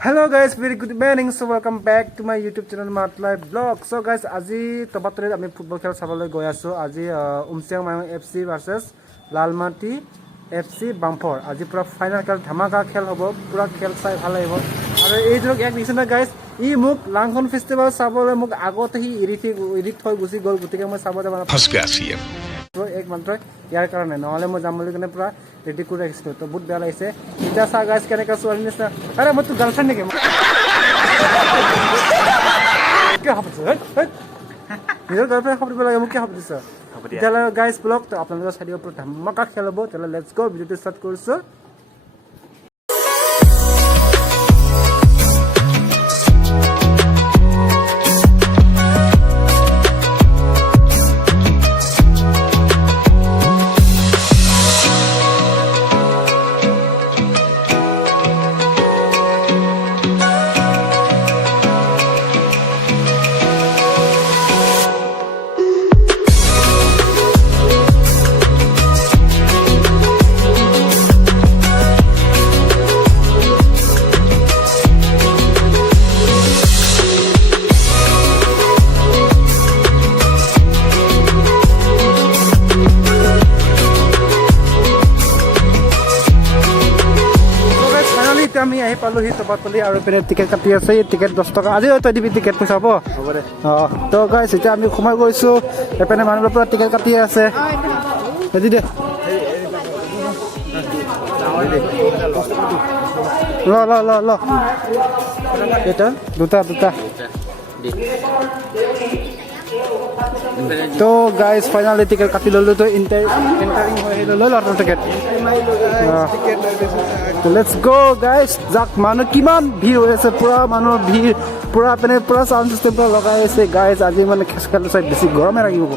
Hello guys, very good morning. So welcome back to my YouTube channel matlaivlog. So guys, আজি Tobatore আমি football খেল চাবলৈ গৈ আছো। আজি উমচিয়াং মায়ং FC versus লালমাটি FC বাম্পৰ। আজি পুৰা ফাইনাল খেল ধামাকা খেল হ'ব। পুৰা খেল চাই ভাল লাগিব। আৰু এই যোগ এক দিছে না গাইস, ই মোক লাংখন ফেষ্টিভেল চাবলৈ মোক আগতে হি এডিট হৈ গুছি গল, গতিকে মই চাব যাব না। फंस गया सीएम তো এক মাত্র ইয়াৰ কাৰণে নহলে মই যাম বুলি কেনে পুৰা ৰেডি কৰি ৰাখিছিলো। তো বহুত বেয়া লাগিছে। এতিয়া চা গাইস কেনেকা ছোৱালী নিচিনা। আৰে মই তো গাৰ্লফ্ৰেণ্ড নেকি? কি হ'ব তোৰ? নিজৰ গাৰ্লফ্ৰেণ্ড খবৰ দিব লাগে, মোক কি হ'ব দিছ? তেতিয়াহ'লে গাইস ব্লগ তো আপোনালোকৰ চাই দিব পুৰা ধামাকা খেল হ'ব। তেতিয়াহ'লে লেটছ গো, ভিডিঅ'টো ষ্টাৰ্ট কৰিছো। আমি আহি পালোহি টবাতলি আৰু পেনে টিকেট কাটি আছে। টিকেট 10 টকা। আজি তই দিবি টিকেট পইচা হ'ব? হ'ব দে। তো গাইস এতিয়া আমি সোমাই গৈছো। এপেনে মানুহৰ পৰা টিকেট কাটি আছে। দি দে। ল এটা দুটা তো গাইস ফাইনালি টিকেট কাটি ললো। তো এন্টারিং হৈ ললো লটৰ টিকেট। Let's go guys. যাক মানুহ কিমান ভিৰ হৈ আছে, পুৰা মানুহৰ ভিৰ, পুৰা পেনে পুৰা সাউন্ড সিস্টেম পুৰা লগাই আছে গাইস। আজি মানে খেল চাই বেছি গৰমে লাগিব।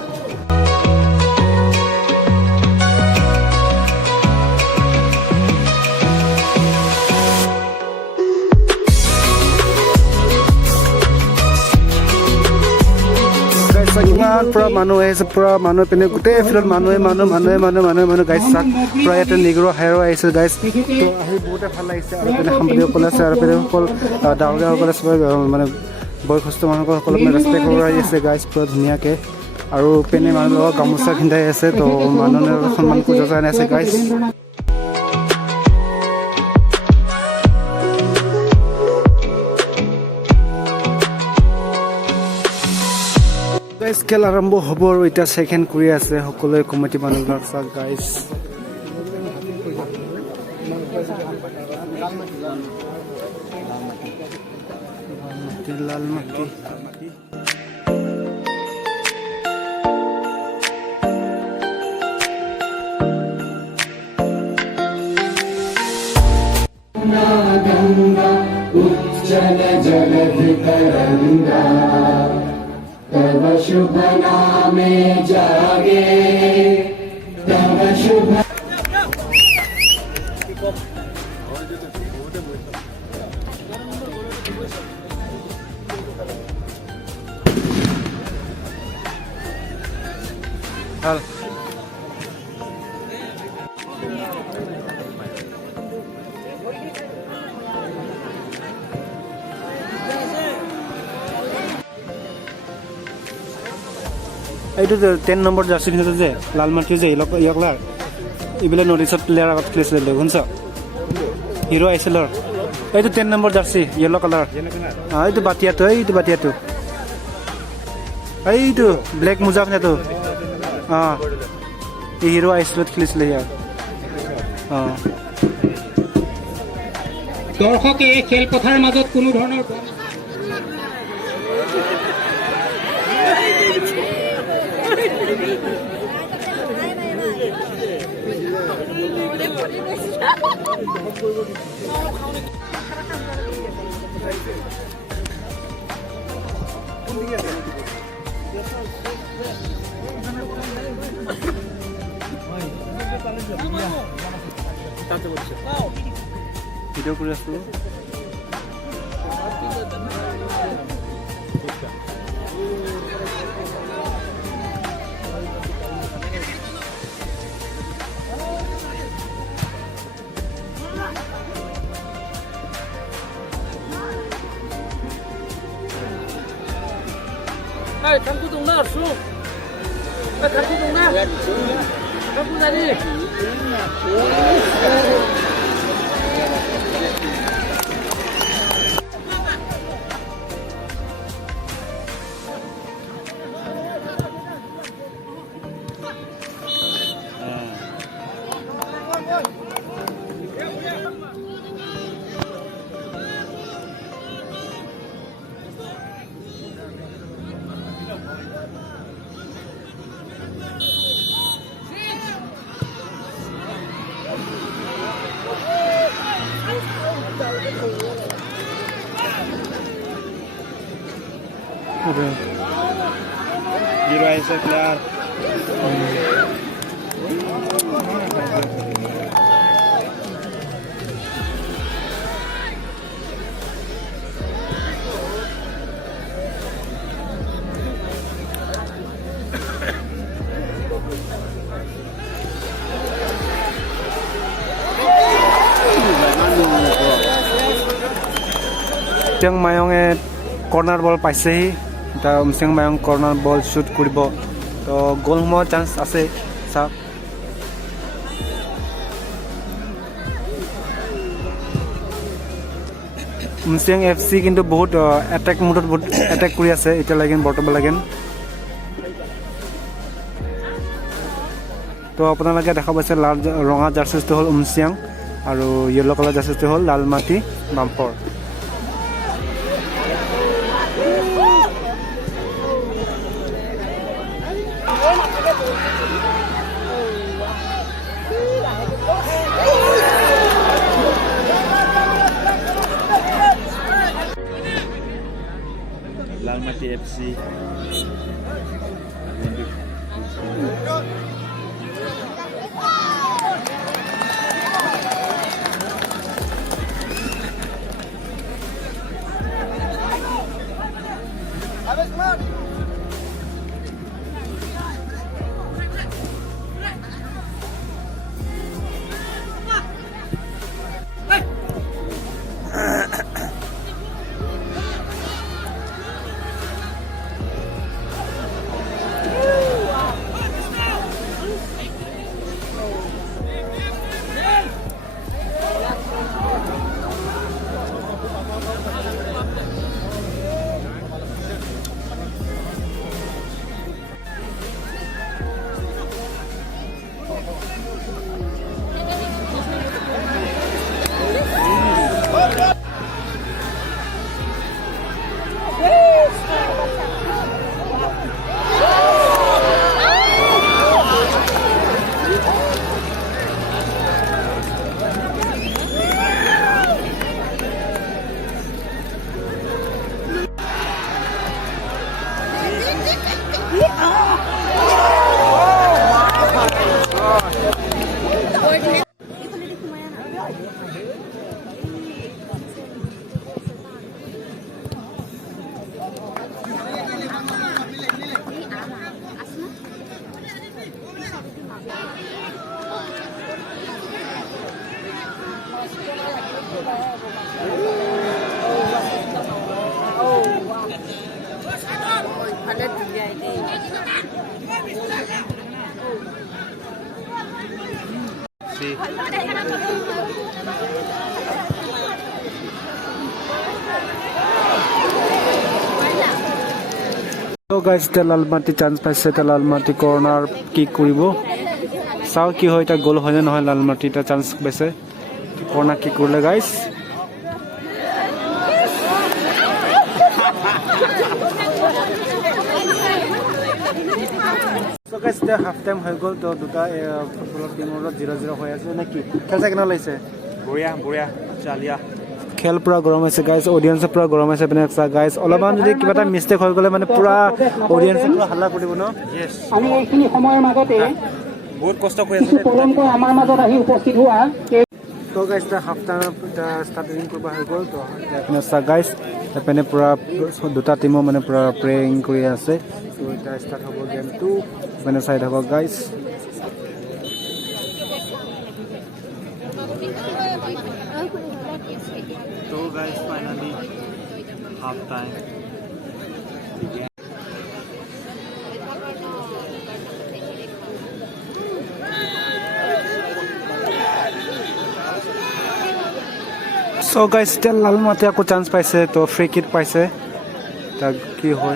ইমান পুৰা মানুহ আহিছে, পুৰা মানুহ পিনে গোটেই ফিল্ডত মানুহে গাইছ। চাক পুৰা ইয়াতে নিগ্ৰ হাইৰ আহিছে গাইছ। তো আহি বহুতে ভাল লাগিছে। আৰু পিনে সাংবাদিকসকল আছে, আৰু পিনে সকল ডাঙৰীয়াসকল আছে, মানে বয়সস্থ মানুহসকলক মানে ৰেচপেক্ট কৰি আছে গাইছ পুৰা ধুনীয়াকৈ। আৰু পিনে মানুহবিলাকক গামোচা পিন্ধাই আছে। তো মানুহৰ সন্মান জনাই আছে গাইছ। খেল আৰম্ভ হ'ব আৰু এতিয়া ছেকেণ্ড কৰি আছে সকলোৱে কমিটি মানুহবিলাক। চাওক গাইছ লালমাটি गंगा उच्चल जलधि तरंगा तव शुभ नामे जागे तव शुभ এইটো 10 নম্বৰ জাৰ্চি পিন্ধে যে লালমাটি যে ইয়কলাৰ এইবিলাক নটিছত প্লেয়াৰ আগত খেলিছিলে শুনছ? হিৰো আহিছিল। এইটো 10 নম্বৰ জাৰ্চি য়েলো কালাৰ। এইটো বাটিয়াটো এইটো ব্লেক মোজা পিন্ধাটো। এই হিৰো আহিছিল খেলিছিলে ইয়াৰ। দৰ্শকে খেলপথাৰৰ মাজত কোনো ধৰণৰ ভিডিঅ' কৰি আছো। 哎，看不懂那书，哎，看不懂那，看不懂的。Zero is clear. Tiang Mayonge corner ball পাইছেহি এটা উমসিং মায়ং কৰ্নাৰ বল শ্বুট কৰিব তো গোল হোৱাৰ চান্স আছে চাওক উমসিং এফচি কিন্তু বহুত এটেক মোডত বহুত এটেক কৰি আছে এতিয়া লাগেন বৰ্তমান লাগেন তো আপোনালোকে দেখা পাইছে লাল ৰঙা জাৰ্চিটো হ'ল উমসিং আৰু ইয়েলো কালাৰ জাৰ্চিটো হ'ল লালমাটি বাম্পৰ Lalmati FC. See. So guys, the Lalmati chance paise the Lalmati corner kick koribo. Sao ki hoy ta goal hoy na hoy Lalmati ta chance paise corner kick korle guys. So guys, the half time hoy gol to duta football team ro 0-0 hoy ase na ki khel kena laise Boria chalia খেল পুরা গরম আছে guys audience পুরা গরম আছে মানে guys অলপমান যদি কিবা মিস্টেক হৈ গলে মানে পুরা অডিয়েন্স পুরা হাল্লা কৰিব ন yes আমি এইখিনি সময়ৰ মাজতে বহুত কষ্ট কৰি আছে পৰমকৈ আমাৰ মাজত আহি উপস্থিত হোৱা তো গাইস দা হাফ টাইম স্টাৰ্টিং কৰিব হৈ গল তো আপোনাৰ গাইস এপনে পুৰা দুটা টিমো মানে পুৰা প্ৰেইং কৰি আছে তো এটা স্টাৰ্ট হ'ব গেম 2 মানে সাইড হ'ব guys So guys, finally half time. So guys, still Lalmati ako chance paise to free kick paise. Tak ki hoy.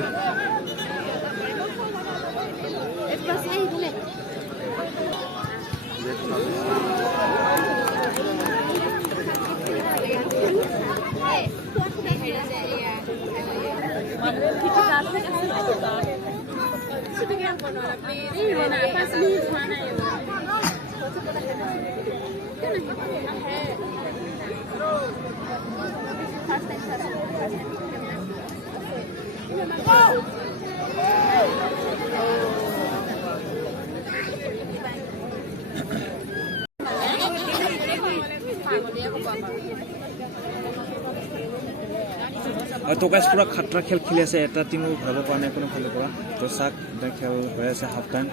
तो गाइस पूरा खतरा खेल खेली আছে এটা টিমো ঘূৰাব পৰা নাই কোনো ফালৰ পৰা তো সাক এটা খেল হৈ আছে হাফ টাইম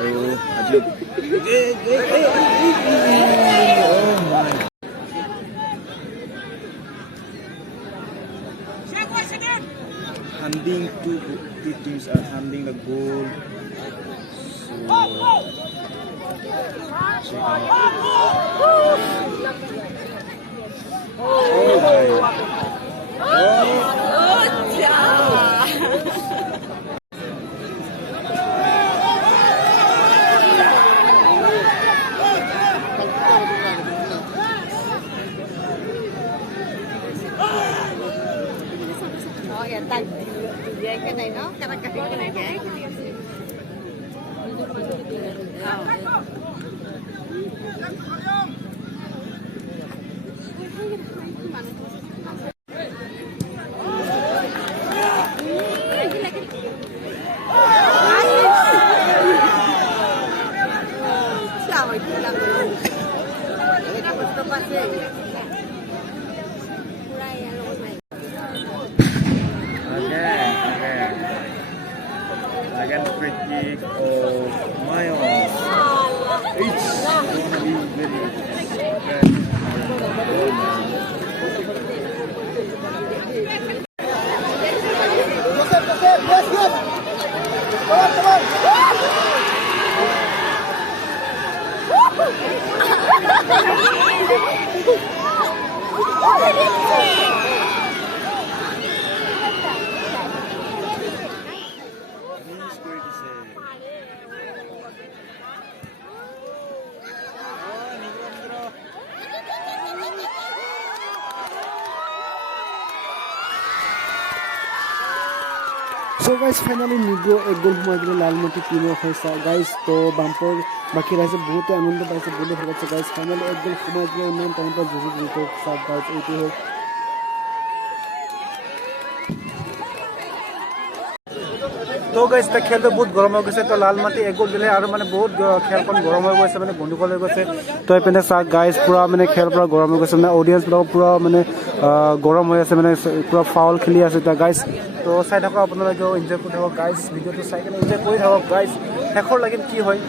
আৰু আজি handing two teams are handing the goal cái này nó cái này dễ. Again, free kick of Mayo. It's going to be very So guys, finally Negro एक गोल हुआ दिले लालमती टीमों के साथ guys तो बम्पर बाकी रहे से बहुत आनंद पाए बोले फिर से guys finally एक गोल हुआ दिले उन्होंने टाइम पर जरूर जीतो साथ guys ऐसे है तो guys तक खेल तो बहुत गरम हो गए तो लालमती एक गोल दिले और मैंने बहुत खेल कौन गरम हो गए मैंने गंडगोल हो गए तो ये पहले साथ guys पूरा मैंने खेल पूरा गरम हो गए मैंने ऑडियंस लोग पूरा मैंने गरम हो गए मैंने पूरा फाउल खेली आसे था guys तो চাই থাকক আপোনালোকে এনজয় কৰি থাকক গাইস ভিডিওটো চাই কিনে এনজয় কৰি থাকক গাইস শেষৰ লাগিন কি হয়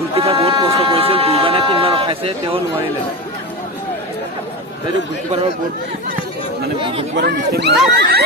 গোলকিপাৰ বহুত কষ্ট কৰিছিল দুইবাৰ নে তিনবাৰ ৰখাইছে তেওঁ নোৱাৰিলে এইটো গোলকিপাৰৰ বহুত মানে গোলকিপাৰৰ মিষ্টেক নহয়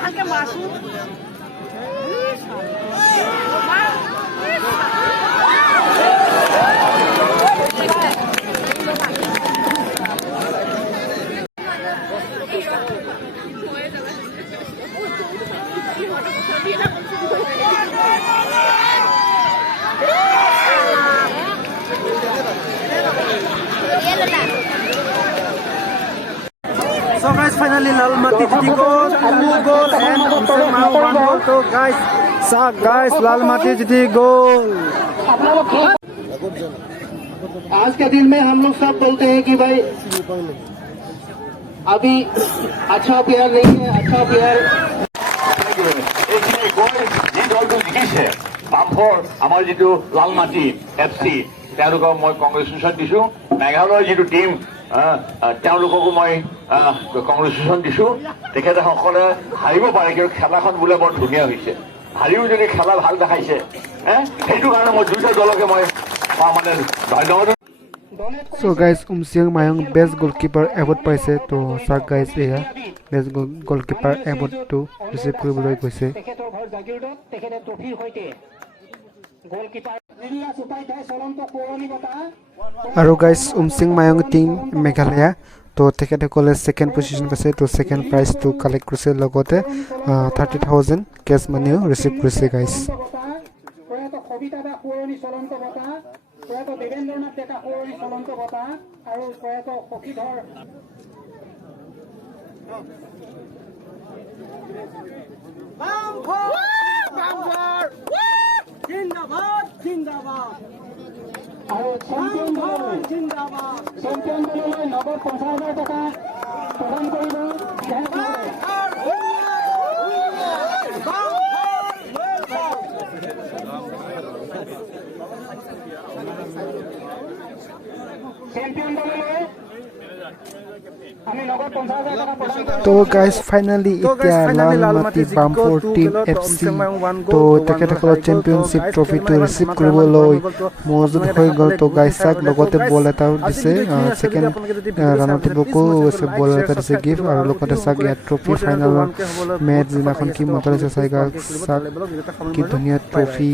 ভালকে মাছো So guys, finally Lalmati Jiti goal, 2 goal and Umseng Mayong 1 goal. So guys, Lalmati Jiti goal. आज के दिन में हम लोग सब बोलते हैं कि भाई अभी अच्छा प्लेयर नहीं है, अच्छा प्लेयर এইখিনি গৈ যি দলটো জিকিছে বামফৰ আমাৰ যিটো লালমাটি FC তেওঁলোকক মই কংগ্ৰেচুলেশ্যন দিছোঁ। মেঘালয়ৰ যিটো টীম তেওঁলোককো মই কংগ্ৰেচুলেশ্যন দিছোঁ। তেখেতসকলে হাৰিব পাৰে কিন্তু খেলাখন বোলে বৰ ধুনীয়া হৈছে। হাৰিও যদি খেলা ভাল দেখাইছে সেইটো কাৰণে মই দুয়োটা দলকে মই মানে ধন্যবাদ। So guys, Umseng Mayong best goalkeeper award paise. To sak guys eya best goalkeeper award to receive কৰিবলৈ গৈছে। তেখেতৰ ঘৰ জাগিৰোডত তেখেতে ট্ৰফিৰ সৈতে গোলকিপাৰ নিৰিয়া সুপাইঠাই চলন্ত পুৰণি বঁটা আৰু guys, Umseng Mayong team Meghalaya তো তেখেতসকলে সেকেন্ড পজিশন পাইছে। তো সেকেন্ড প্রাইজ তো কালেক্ট কৰিছে লগতে 30,000 কেছ মানিও ৰিচিভ কৰিছে গাইজ। প্ৰয়াত সবিতা দাস পুৰণি চলন্ত বঁটা, প্ৰয়াত দেৱেন্দ্ৰনাথ ডেকা পুৰণি চলন্ত বঁটা আৰু প্ৰয়াত সখীধৰ আৰু চেম্পিয়ন দললৈ নগদ 50,000 টকা প্ৰদান কৰিব চেম্পিয়ন দললৈ আমি নগদ 50,000 টকা প্ৰদান কৰিব। তো গাইজ ফাইনালি এতিয়া লালমাটি বামফৰ টিম FC তো তেখেতসকলৰ চেম্পিয়নশ্বিপ ট্ৰফিটো ৰিচিভ কৰিবলৈ মজুত হৈ গ'ল। তো গাইজ চাক লগতে বল এটাও দিছে, ছেকেণ্ড ৰাণত দিবকো বল এটা দিছে গিফ্ট আৰু লগতে চাক ইয়াত ট্ৰফি ফাইনেলৰ মেচ যিদিনাখন কি মজা লাগিছে চাই চাক কি ধুনীয়া ট্ৰফি।